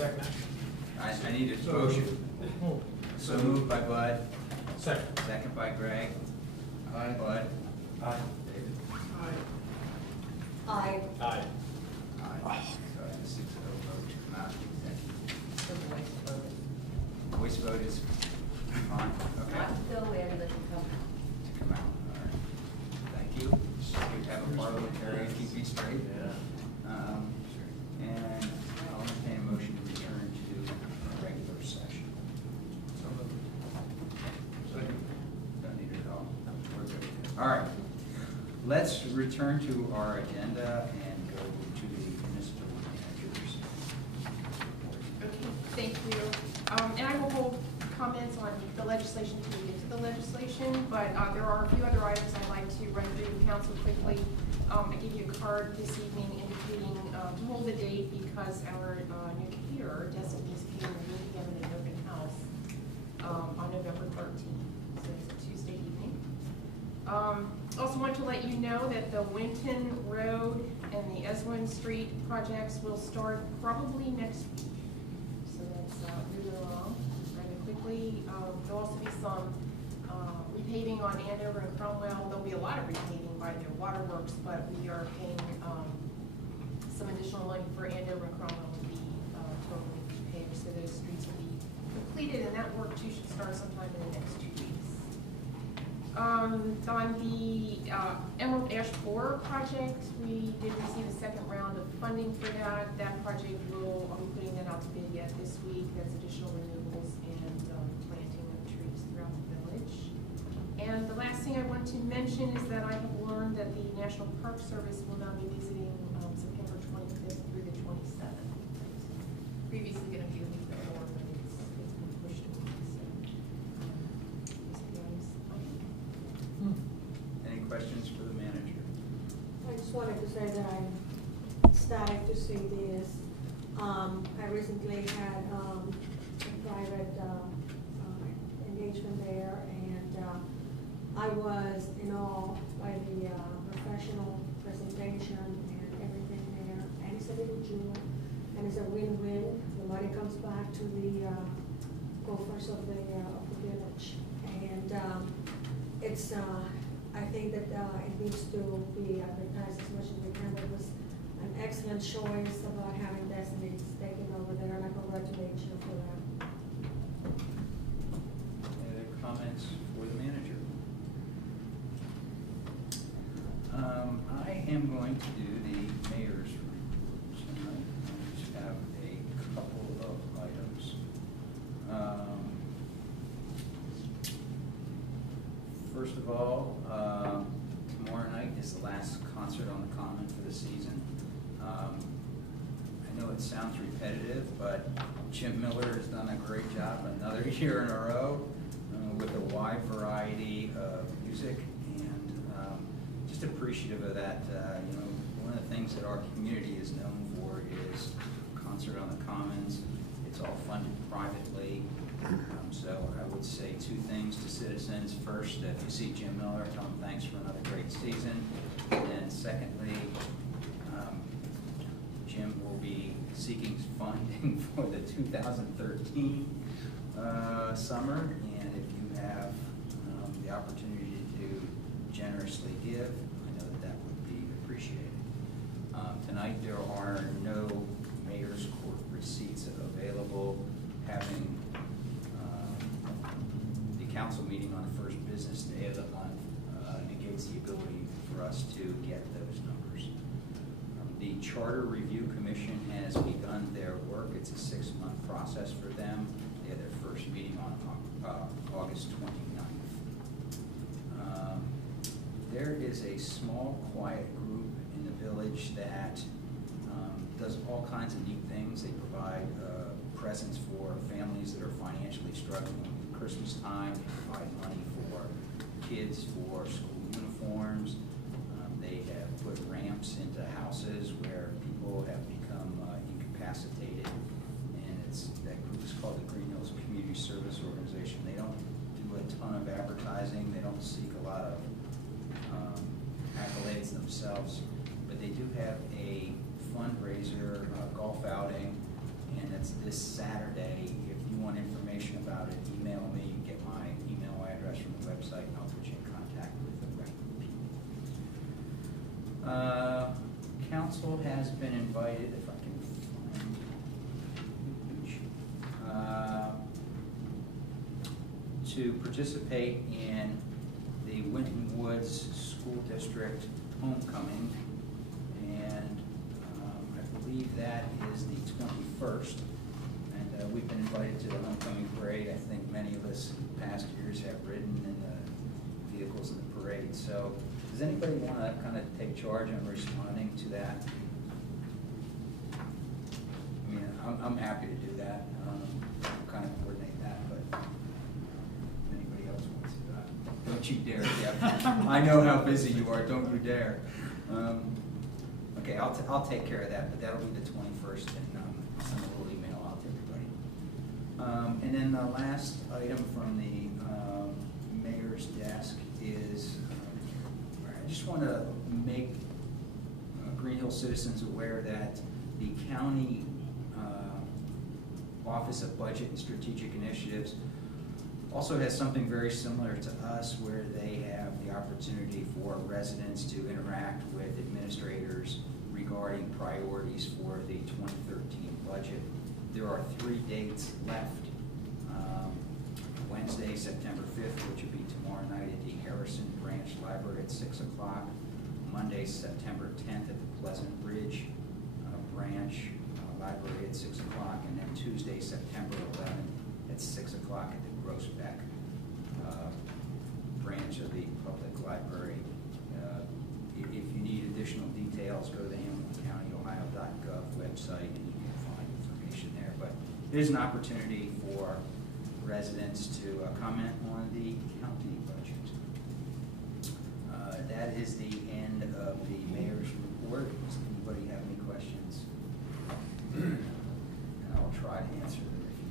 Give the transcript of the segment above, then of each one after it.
Second. I need a motion. So moved by Bud. Second. Second by Greg. Aye. Bud. Aye. David. Aye. Aye. Aye. So it's a 6-0 vote to come out of executive. The voice vote. Voice vote is on. Okay. Not go in, but to come out. To come out. All right. Thank you. We have a parliamentary keep me straight. Yeah. And I'll entertain a motion to return to a regular session. So moved. Don't need it at all. We're good. All right. Let's return to our agenda and go to the municipal managers. Okay, thank you. And I will hold comments on the legislation until we get to the legislation, but there are a few other items I'd like to run through the council quickly. I gave you a card this evening indicating to hold the date because our new caterer, Destiny's Catering, will be having an open house on November 13th. So it's a Tuesday evening. Also want to let you know that the Winton Road and the Eswin Street projects will start probably next week. So that's moving along rather quickly. There'll also be some repaving on Andover and Cromwell. There'll be a lot of repaving by the waterworks, but we are paying some additional money for Andover and Cromwell to be totally repaved. So those streets will be completed, and that work too should start sometime in the next 2 weeks. On the Emerald Ash Borer project, we did receive a second round of funding for that. That project I'll be putting that out to bid yet this week. That's additional removals and planting of trees throughout the village. And the last thing I want to mention is that I have learned that the National Park Service will now be visiting September 25th through the 27th. Previously going to be a week before, but it's been pushed a week. So, Any questions for the manager? I just wanted to say that I'm ecstatic to see this. I recently had a private engagement there, and I was in awe by the professional presentation and everything there. And it's a little jewel, and it's a win-win. The money comes back to the gophers of the village, and it's. I think that it needs to be advertised as much as we can. It was an excellent choice about having Destiny's taken over there, and I congratulate you for that. Any other comments for the manager? I am going to do the mayor's report tonight. I just have a couple of items. First of all, tomorrow night is the last concert on the Common for the season. I know it sounds repetitive, but Jim Miller has done a great job another year in a row with a wide variety of music, and just appreciative of that. You know, one of the things that our community is known for is concert on the Commons. It's all funded privately. So I would say two things to citizens. First, if you see Jim Miller, tell him thanks for another great season. And then secondly, Jim will be seeking funding for the 2013 summer. And if you have the opportunity to generously give, I know that that would be appreciated. Tonight there are no mayor's court receipts available. Having council meeting on the first business day of the month negates the ability for us to get those numbers. The Charter Review Commission has begun their work. It's a 6-month process for them. They had their first meeting on August 29th. There is a small, quiet group in the village that does all kinds of neat things. They provide presents for families that are financially struggling. Christmas time, they provide money for kids for school uniforms. They have put ramps into houses where people have become incapacitated, and that group is called the Greenhills Community Service Organization. They don't do a ton of advertising. They don't seek a lot of accolades themselves, but they do have a fundraiser golf outing and it's this Saturday. If you want information about it, email me, get my email address from the website, and I'll put you in contact with the right people. Council has been invited, if I can find to participate in the Winton Woods School District homecoming, and I believe that is the 21st. And we've been invited to the homecoming parade. I think many of us past years have ridden in the vehicles in the parade. So does anybody want to kind of take charge on responding to that? I mean, I'm happy to do that. Kind of coordinate that, but if anybody else wants to, don't you dare, Jeff. I know how busy you are. Don't you dare. Okay, I'll take care of that, but that'll be the 21st, and I'll send a little email out to everybody. And then the last item from the mayor's desk is I just want to make Greenhills citizens aware that the county Office of Budget and Strategic Initiatives also has something very similar to us, where they have the opportunity for residents to interact with administrators regarding priorities for the 2013 budget. There are 3 dates left. Wednesday, September 5th, which would be tomorrow night at the Harrison Branch Library at 6 o'clock. Monday, September 10th at the Pleasant Ridge Branch Library at 6 o'clock. And then Tuesday, September 11th at 6 o'clock at the Groesbeck branch of the public library. If you need additional details, go to the HamiltonCountyOhio.gov website and you can find information there. But there's an opportunity for residents to comment on the county budget. That is the end of the mayor's report. Does anybody have any questions? And I'll try to answer them if you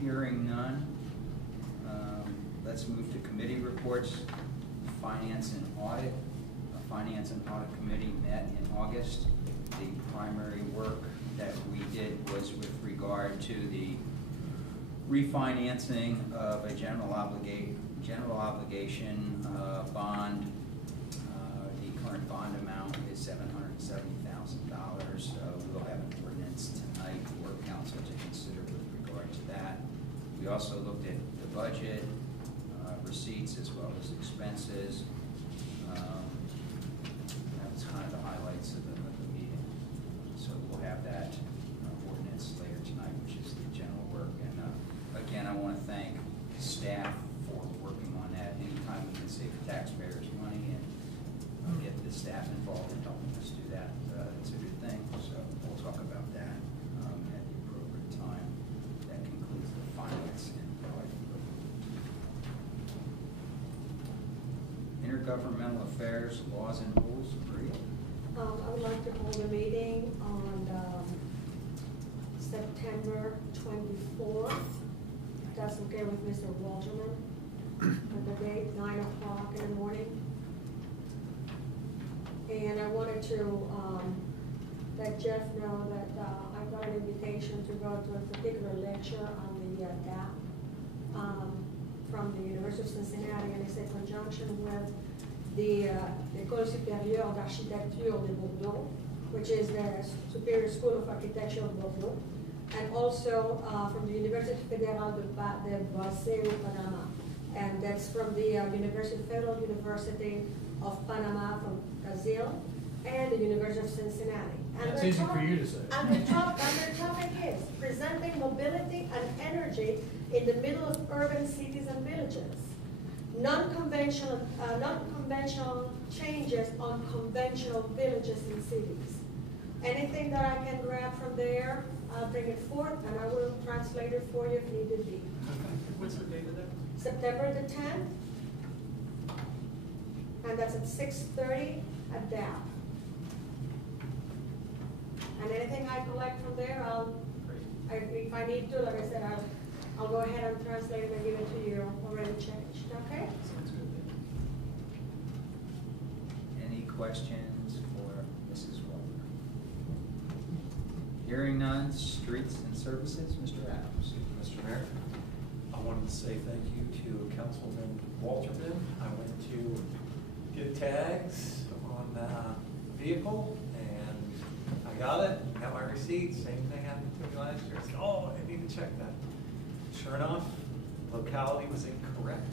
do. Hearing none, let's move to committee reports. Finance and Audit. The Finance and Audit Committee met in August. The primary work that we did was with regard to the refinancing of a general obligation bond. The current bond amount is $770,000. We'll have an ordinance tonight for council to consider with regard to that. We also looked at the budget, receipts as well as expenses. That was kind of the highlights of the meeting. So we'll have that ordinance later tonight, which is the general work. And again, I want to thank staff for working on that. Anytime we can save taxpayers money and get the staff involved in helping us do that, it's a good thing. So we'll talk about that at the appropriate time. That concludes the finance and audit. Intergovernmental affairs, laws and rules. Maria? I would like to hold a meeting on September 24th. If that's okay with Mr. Walterman. At the date, 9 o'clock in the morning. And I wanted to let Jeff know that I got an invitation to go to a particular lecture on the DAP from the University of Cincinnati, and it's in conjunction with the École Supérieure d'Architecture de Bordeaux, which is the Superior School of Architecture of Bordeaux, and also from the University Fédérale de Basse Panama, and that's from the Federal University of Panama from Brazil, and the University of Cincinnati. And that's easy for you to say. And the topic is presenting mobility and energy in the middle of urban cities and villages. Non-conventional changes on conventional villages and cities. Anything that I can grab from there, I'll bring it forth, and I will translate it for you if needed be. What's the date of that? September the 10th, and that's at 6:30 at DAP. And anything I collect from there, if I need to, like I said, I'll go ahead and translate it and give it to you already changed, okay? Sounds good. Any questions for Mrs. Hearing none, streets and services, Mr. Adams. Mr. Mayor, I wanted to say thank you to Councilman Walterman. I went to get tags on the vehicle, and I got it, got my receipt. Same thing happened to me last year. I said, oh, I need to check that. Sure enough, locality was incorrect,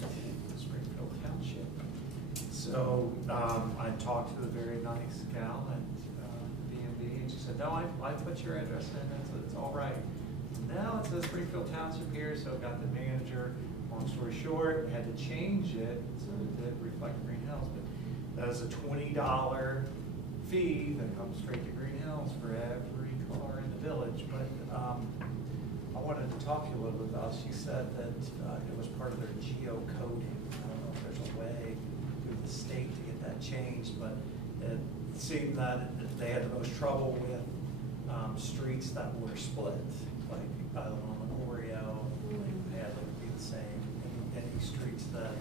Springfield Township. So I talked to a very nice gal at B&B, and she said, no, I put your address in, it's all right. Now it says Springfield Township here, so got the manager. Long story short, had to change it so it did reflect Greenhills, but that is a $20 fee that comes straight to Greenhills for every car in the village. But I wanted to talk to you a little bit about, she said that it was part of their geocoding. I don't know if there's a way through the state to get that changed, but it seemed that they had the most trouble with streets that were split, like Island on Oreo, they would be the same. Any streets that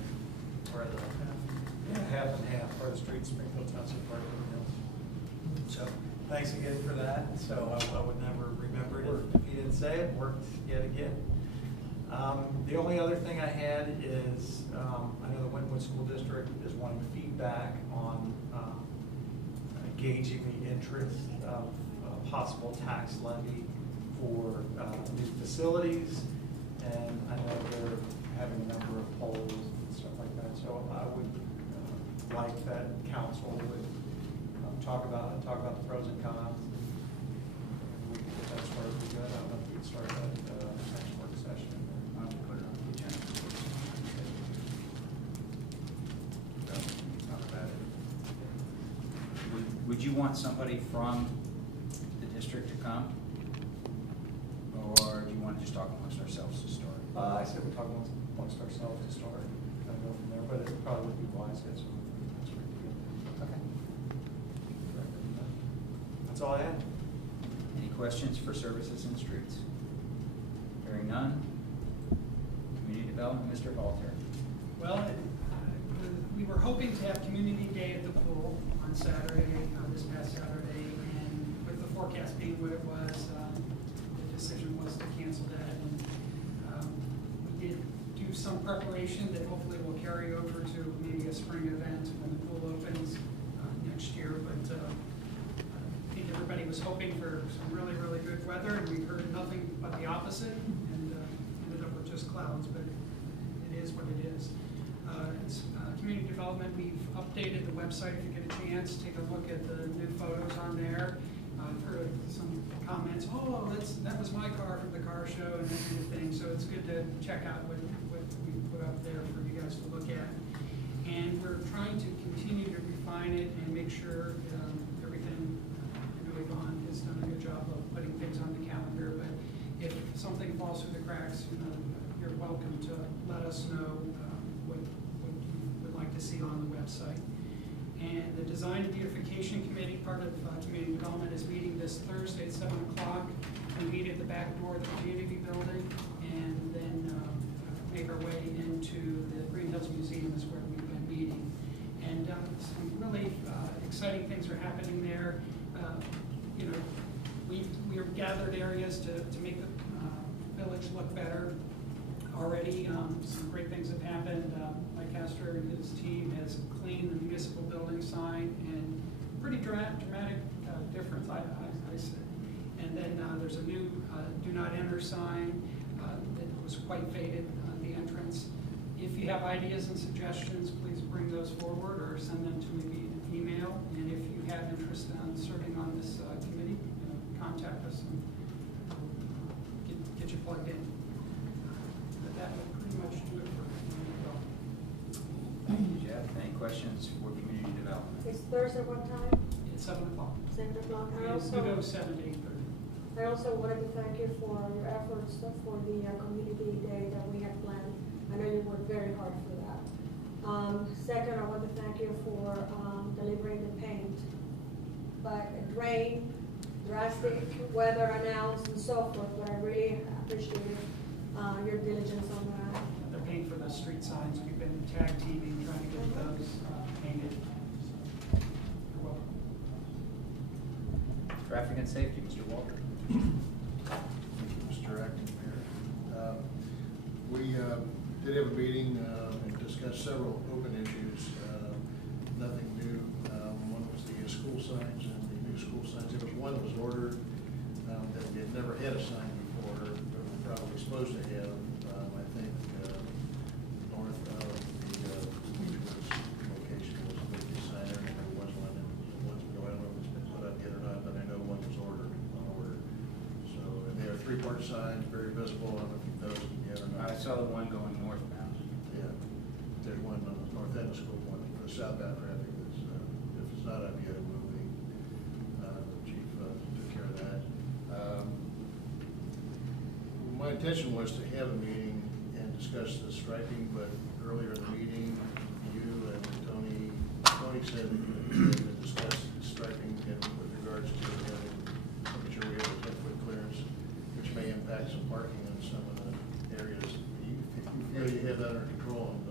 are the half and half, part of the streets, Springfield Township, part of Greenhills. So thanks again for that. So I would never remember it if you didn't say it. Worked yet again. The only other thing I had is I know the Wynwood School District is wanting feedback on gauging the interest of possible tax levy for new facilities, and I know they're having a number of polls and stuff like that. So I would like that council would talk about the pros and cons. We could get that started. Good. I don't know if we could start that next work session. I'll have to put it on the agenda. Talk about it. Would you want somebody from the district to come? Or do you want to just talk amongst ourselves to start? I said we talk amongst ourselves to start, kind of go from there, but it probably would be wise to get some next week. Okay. That's all I had. Any questions for services and streets? Hearing none. Community development, Mr. Halter. Well, we were hoping to have Community Day at the pool on Saturday, this past Saturday, and with the forecast being what it was, the decision was to cancel that. And we did do some preparation that hopefully will carry over to maybe a spring event when the pool opens next year. But I think everybody was hoping for some really, really good weather, and we heard nothing but the opposite, and ended up with just clouds. But it is what it is. Community development, we've updated the website. If you get a chance, take a look at the new photos on there. I've heard some comments, oh, that was my car from the car show and that kind of thing. So it's good to check out what we put up there for you guys to look at. And we're trying to continue to refine it and make sure everything, really Vaughn has done a good job of putting things on the calendar. But if something falls through the cracks, you're welcome to let us know what you would like to see on the website. And the Design and Beautification Committee, part of Community Development, is meeting this Thursday at 7 o'clock. We meet at the back door of the community building, and then make our way into the Greenhills Museum is where we've been meeting. And some really exciting things are happening there. We have gathered areas to make the village look better. Already, some great things have happened. Mike Castor and his team has cleaned the municipal building sign, and pretty dramatic difference, I say. And then there's a new do not enter sign that was quite faded on the entrance. If you have ideas and suggestions, please bring those forward or send them to me via email. And if you have interest in serving on this committee, contact us and get you plugged in. That would pretty much do it for community development. Thank you, Jeff. Any questions for community development? It's Thursday, what time? It's 7 o'clock. 7 o'clock. We go 7 to 8:30. I also wanted to thank you for your efforts for the community day that we had planned. I know you worked very hard for that. Second, I want to thank you for delivering the paint. But it rained, drastic weather announced and so forth, but I really appreciate your diligence on that. They're paying for the street signs. We've been tag teaming, trying to get those painted. So you're welcome. Traffic and safety, Mr. Walker. Mr. Acting Mayor. We did have a meeting and discussed several open issues. Nothing new. One was the school signs and the new school signs. There was one that was ordered that we had never had a sign before, but we're probably supposed to have. I think north of the Beechwoods location was a big sign there, and there was one that was ago. I don't know if it's been put up yet or not, but I know one was ordered, on order. So, and they are three-part signs, very visible. I don't know if you've noticed them yet or not. I saw the one going northbound. Yeah, there's one on the north end of school, one for the southbound traffic that's, if it's not up yet, it will be. The chief took care of that. My intention was to have a meeting and discuss the striping, but earlier in the meeting, you and Tony said that you had discussed striping and with regards to making sure we have a 10-foot clearance, which may impact some parking in some of the areas. If you feel you have that under control and